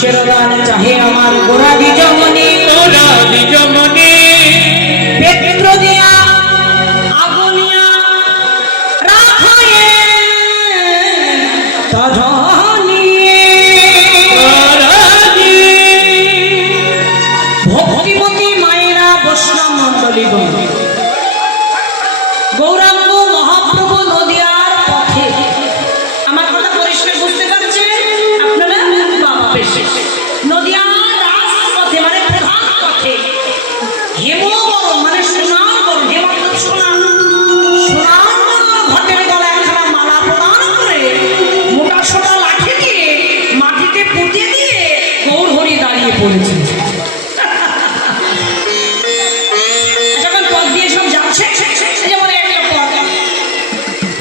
বিশ্বের দান চাহে আমার গোরা দ্বিজমণি পেত্র দিয়া আগুনিয়া রাখায়ে ভক্তিমতী মায়েরা বৈষ্ণব মণ্ডলীগণ গৌরাঙ্গ মহাপ্রভু নদিয়ার পথে আমার কথা পরিষ্কার বুঝতে পারছেন আপনারা? বাবা বেশ নদিয়ার রাজপথে মানে প্রধান পথে হেমবরণ মানে সোনার বরণ, হেমন্ত সোনার ঘটের গলায় একখানা মালা প্রদান করে মোটা সোনা লাঠি দিয়ে মাটিতে পুঁতে দিয়ে গৌর হরি দাঁড়িয়ে পড়েছে। যখন পথ দিয়ে সব যাচ্ছে যেমন একটা পথ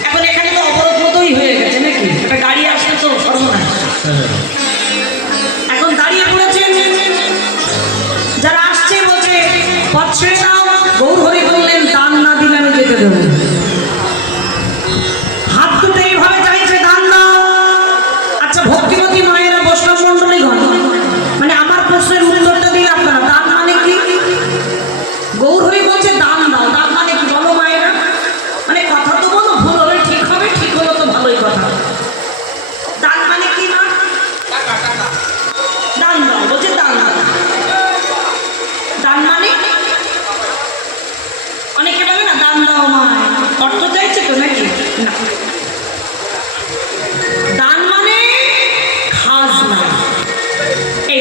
এখন এখানে তো অবরোধ মতোই হয়ে গেছে নাকি, একটা গাড়ি আসলে তো সর্বনাশ। এখন দাঁড়িয়ে পড়েছে, যারা আসছে বলছে পথ ছেড়ে দাও। গৌর হরি বললেন দান না দিলে আমি যেতে দেবো। হাত দুটো এইভাবে চাইছে দান দাও। আচ্ছা ভক্তিমতী মায়েরা বৈষ্ণব মণ্ডলীগণ মানে আমার প্রশ্নের উত্তরটা দিন আপনারা, দান মানে কি? গৌর হরি বলছে দান দাও, দান মানে কি বলো মায়েরা? মানে কথা তো বলো, ভুল হলে ঠিক হবে, ঠিক হলো তো ভালোই কথা। দান মানে কি না? দান দাও বলছে, দান দাও। দান মানে অনেকে বলে না দান দাও মায়, অর্থ চাইছে তো নাকি? না, দান মানে খাজনা। এই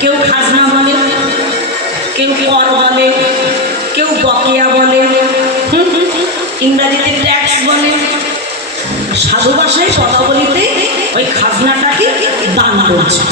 কেউ খাজনা বলে, কেউ কর বলে, কেউ বকেয়া বলে, ইংরাজিতে ট্যাক্স বলে। সাধু ভাষায় কথা বলিতে ওই খাজনাটাকে দান করছে।